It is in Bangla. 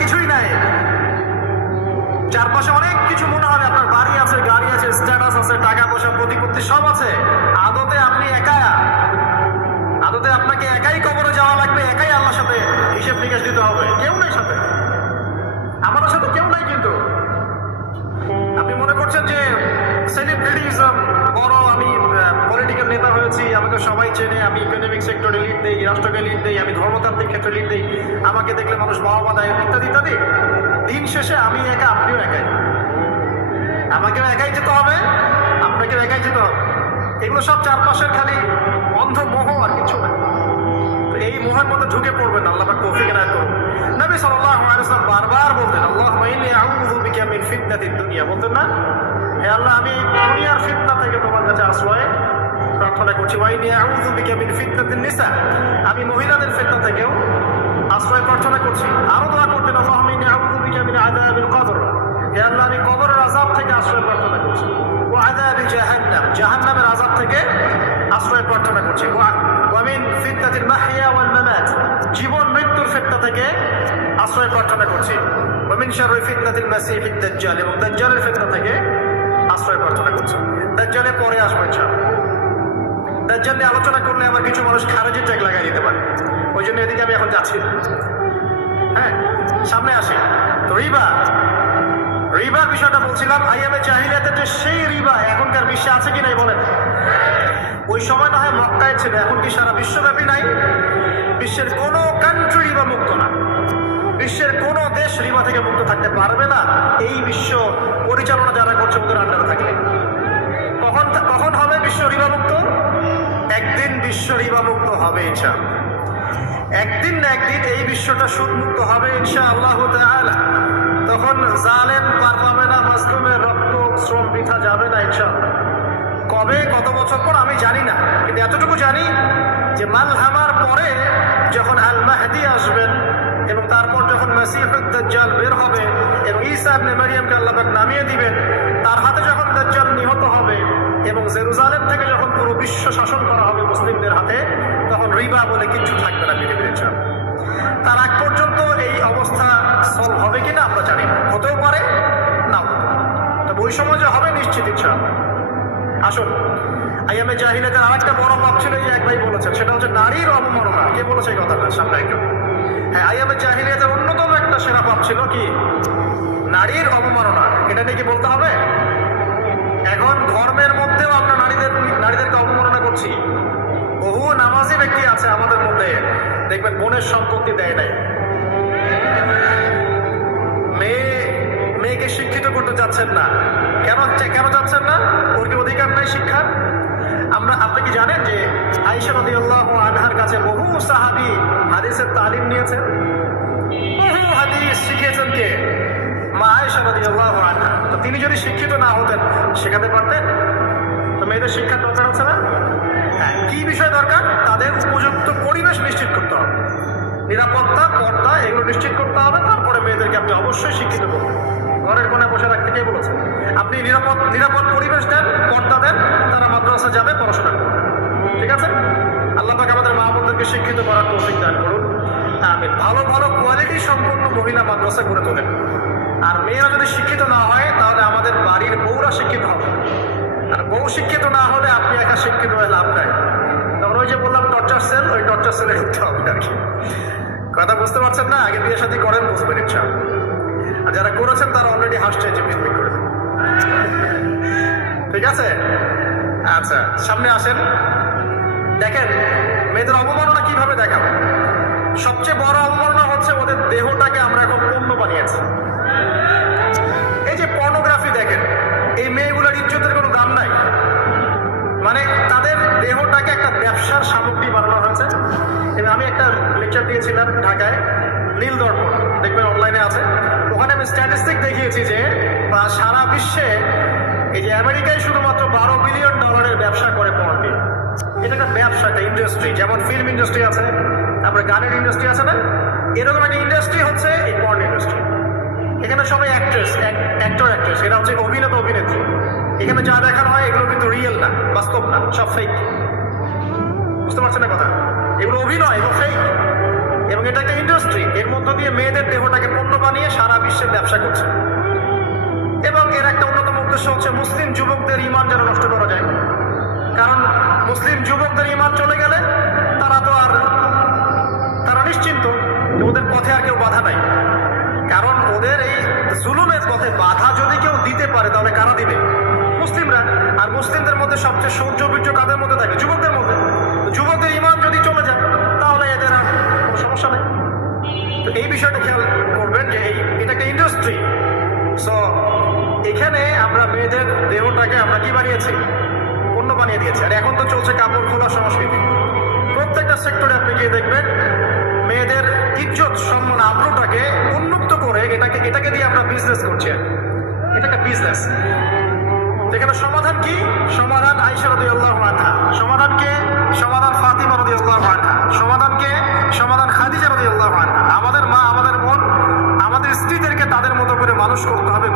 কিছুই নাই, চারপাশে অনেক কিছু মনে হবে, আপনার বাড়ি আছে, গাড়ি আছে, স্ট্যাটাস আছে, টাকা পয়সা, প্রতিপত্তি সব আছে। আদতে আপনি একা, আদতে আপনাকে একাই কবরে যাওয়া লাগবে, একাই আল্লাহর সাথে হিসেব নিকাশ দিতে হবে। কেউ নাই সাথে, আমাদের সাথে কেউ নাই। কিন্তু আপনি মনে করছেন যে সেলিব্রিটিজম বড়, আমি পলিটিক্যাল নেতা হয়েছি, আমাকে সবাই চেনে, আমি ইকোনমিক সেক্টরে লিড দেই, রাষ্ট্রকে লিড দেই, আমি ধর্মতান্ত্রিক ক্ষেত্রে লিড দেই, আমাকে দেখলে মানুষ বাহবা দেয়, ইত্যাদি ইত্যাদি। দিন শেষে আমি একা, আপনিও একাই, আমাকেও একাই যেতে হবে, আপনাকেও একাই যেতে হবে। এগুলো সব চারপাশের খালি অন্ধ মোহ, আর কিছু না। তো এই মোহের মধ্যে ঢুকে পড়বেন, আল্লাহ পাক তৌফিক এনায়েত করুন। নবী সাল্লাল্লাহু আলাইহি ওয়াসাল্লাম বারবার বলতেন, আল্লাহুম্মা ইন্নী আউযু বিকা মিন ফিতনাতিদ দুনিয়া, বলতেন না, হে আল্লাহ আমি দুনিয়ার ফিতনা থেকে তোমার কাছে আশ্রয় প্রার্থনা করছি। ওয়া ইন্নী আউযু বিকা মিন ফিতনাতিন নিসা, আমি মহিলাদের ফিতনা থেকেও আশ্রয় প্রার্থনা করছি। আরো দোয়া করতেন, আল্লাহুম্মা ইন্নী আউযু বিকা মিন আযাবিল কবর, হে আল্লাহ আমি কবরের আযাব থেকে আশ্রয় প্রার্থনা করছি। ওয়া আযাবি জাহান্নাম, জাহান্নামের আযাব থেকে আশ্রয় প্রার্থনা করছি। ওয়া মিন ফিতনাতিল মাহইয়া ওয়াল মামাত, জীবন মৃত্যুর ফিতনা থেকে আশ্রয় প্রার্থনা করছি। ওয়া মিন শাররি ফিতনাতিল মাসীহিদ দাজ্জাল, এবং দাজ্জালের ফিতনা থেকে আশ্রয় প্রার্থনা করছি। দাজ্জালের পরে আসবে ইনশাআল্লাহ। দাজ্জাল নিয়ে আলোচনা করলে আমার কিছু মানুষ খারেজি ট্যাগ লাগাই দিতে পারে, ওই জন্য এদিকে আমি এখন যাচ্ছি। হ্যাঁ, সামনে আসে। তো রিবার বিষয়টা বলছিলাম, আইয়ামে জাহিলিয়াতের যে সেই রিবা এখনকার বিশ্বে আছে কি নাই বলেন? ওই সময় না হয় মক্কায় ছিল, এখন কি সারা বিশ্বব্যাপী নাই? বিশ্বের কোনো কান্ট্রি রিবা মুক্ত না, বিশ্বের কোনো দেশ রিবা থেকে মুক্ত থাকতে পারবে না, এই বিশ্ব পরিচালনা যারা করছে ওদের আন্ডারে থাকলে। কখন হবে বিশ্ব রিবা মুক্ত? একদিন বিশ্ব রিবা মুক্ত হবে ইনশাআল্লাহ। একদিন না একদিন এই বিশ্বটা সুদ মুক্ত হবে ইনশাআল্লাহ তাআলা। তখন জালেম পার পাবে না, মাজলুমের রক্ত শ্রম বৃথা যাবে না ইনশাআল্লাহ। কবে, কত বছর পর আমি জানি না, কিন্তু এতটুকু জানি যে মালহামার পরে যখন আল মাহদি আসবেন, এবং তারপর যখন মাসীহুদ দাজ্জাল বের হবে এবং ঈসা ইবনে মারইয়ামকে আল্লাহ পাক নামিয়ে দিবেন, তার হাতে যখন দাজ্জাল নিহত হবে এবং জেরুজালেম থেকে যখন পুরো বিশ্ব শাসন করা হবে মুসলিমদের হাতে, তখন রিবা বলে কিছু থাকবে না পৃথিবীর ইনশাআল্লাহ। তার আগ পর্যন্ত এই অবস্থা সলভ হবে কিনা আমরা জানি না, হতেও পারে না, তবে ওই সময় যে হবে নিশ্চিত ইনশাআল্লাহ। আসুন, আইয়ামে জাহিলিয়াতের আরেকটা বড় পাপ ছিল, এই এক ভাই বলেছেন, সেটা হচ্ছে নারীর অবমাননা। কে বলেছে এই কথাটা? সামনে একজন। হ্যাঁ, আইয়ামে জাহিলিয়াতের অন্যতম একটা সেরা পাপ ছিল কি? নারীর অবমাননা। এটা নিয়ে কি বলতে হবে? এখন ধর্মের মধ্যেও আমরা নারীদেরকে অবমাননা করছি। বহু নামাজি ব্যক্তি আছে আমাদের মধ্যে, দেখবেন বোনের সম্পত্তি দেয় নাই, মেয়েকে শিক্ষিত করতে যাচ্ছেন না। কেন যাচ্ছেন না? ওর কি অধিকার নাই শিক্ষার? আপনি কি জানেন যে আয়েশা রাদিয়াল্লাহু আনহার কাছে বহু সাহাবী হাদিসের তালিম নিয়েছেন, বহু হাদিস শিখিয়েছেন কে? মা আয়েশা রাদিয়াল্লাহু আনহা। তো তিনি যদি শিক্ষিত না হতেন, শেখাতে পারতেন? তো মেয়েদের শিক্ষার দরকার আছে না? হ্যাঁ, কি বিষয় দরকার? তাদের উপযুক্ত পরিবেশ নিশ্চিত করতে হবে, নিরাপত্তা, পর্দা, এগুলো নিশ্চিত করতে হবে। তারপরে মেয়েদেরকে আপনি অবশ্যই শিক্ষিত করবেন। ঘরের কোণে বসে রাখতে কে বলেছে? আপনি নিরাপদ পরিবেশ দেন, পর্দা দেন, তারা মাদ্রাসা যাবে, পড়াশোনা করবে। ঠিক আছে? আল্লাহ পাক আমাদের মা বোনদেরকে শিক্ষিত করার তৌফিক দান করুন। আমিন। ভালো ভালো কোয়ালিটি সম্পন্ন মহিলা মাদ্রাসা করে তোলেন। আর মেয়েরা যদি শিক্ষিত না হয়, তাহলে আমাদের বাড়ির বউরা শিক্ষিত হবে। আর বউ শিক্ষিত না হলে আপনি একা শিক্ষিত হয়ে লাভ নাই। তখন ওই যে বললাম টর্চার সেল, ওই টর্চার সেলে ঢুকতে হবে আর কি। কথা বুঝতে পারছেন না? আগে বিয়ে শাদী করেন, বুঝবেন ইনশাআল্লাহ। আর যারা করেছেন তারা অলরেডি হাসছে যে মিসমেক করে। ঠিক আছে? আচ্ছা, সামনে আসেন। দেখেন মেয়েদের অবমাননা কিভাবে দেখাবো। সবচেয়ে বড় অবমাননা হচ্ছে ওদের দেহটাকে আমরা এখন পণ্য বানিয়েছি। এই যে পর্নোগ্রাফি দেখেন, এই মেয়েগুলোর ইজ্জতের কোনো দাম নাই। মানে তাদের দেহটাকে একটা ব্যবসার সামগ্রী বানানো হয়েছে। এবং আমি একটা লেকচার দিয়েছিলাম ঢাকায়, নীল দর্পণ, দেখবেন অনলাইনে আছে। ওখানে আমি স্ট্যাটিস্টিক দেখিয়েছি যে সারা বিশ্বে এই যে আমেরিকায় শুধুমাত্র $12 বিলিয়ন ব্যবসা করে পর্ন নিয়ে। এটা একটা ব্যবসা, একটা ইন্ডাস্ট্রি। যেমন ফিল্ম ইন্ডাস্ট্রি আছে, তারপরে গানের ইন্ডাস্ট্রি আছে না, এরকম একটা ইন্ডাস্ট্রি হচ্ছে এই পর্ন ইন্ডাস্ট্রি। এখানে সবাই অ্যাক্টর অ্যাক্ট্রেস, এরা হচ্ছে অভিনেতা অভিনেত্রী। এখানে যা দেখানো হয় এগুলো কিন্তু রিয়েল না, বাস্তব না, সব ফেক। বুঝতে পারছেন না কথা? এগুলো অভিনয় এবং ফেক। এবং এটা একটা ইন্ডাস্ট্রি, এর মধ্য দিয়ে মেয়েদের দেহটাকে পণ্য বানিয়ে সারা বিশ্বে ব্যবসা করছে। এবং এর একটা অন্যতম উদ্দেশ্য হচ্ছে মুসলিম যুবকদের ঈমান যেন নষ্ট করা যায়। কারণ মুসলিম যুবকদের ঈমান চলে গেলে তারা নিশ্চিন্ত যে ওদের পথে আর কেউ বাধা নাই। কারণ ওদের এই জুলুমের পথে বাধা যদি কেউ দিতে পারে তাহলে কারা দিবে? মুসলিমরা। আর মুসলিমদের মধ্যে সবচেয়ে সৌর্য বীর্য কাদের মধ্যে থাকে? যুবকদের মধ্যে। যুবকদের ঈমান যদি চলে যায় তাহলে এদের আর কোনো সমস্যা নেই। তো এই বিষয়টা খেয়াল করবেন যে এটা একটা ইন্ডাস্ট্রি। সো এখানে আমরা মেয়েদের দেহটাকে আমরা কি বানিয়েছি? পণ্য বানিয়ে দিয়েছি। আর এখন তো চলছে কাপড় খোলা সংস্কৃতি। প্রত্যেকটা সেক্টরে আপনি গিয়ে দেখবেন মেয়েদের ইজ্জত সম্মান আব্রুটাকে উন্মুক্ত করে এটাকে দিয়ে আমরা বিজনেস করছি। এটা একটা বিজনেস। যেখানে সমাধান কি? সমাধান আয়েশা রাদিয়াল্লাহু আনহা। সমাধান কে? সমাধান ফাতিমা রাদিয়াল্লাহু আনহা। সমাধান কে? সমাধান খাদিজা রাদিয়াল্লাহু আনহা। আমাদের মা, আমাদের বোন, আমাদের স্ত্রীদেরকে তাদের মতো করে মানুষ করতে হবে,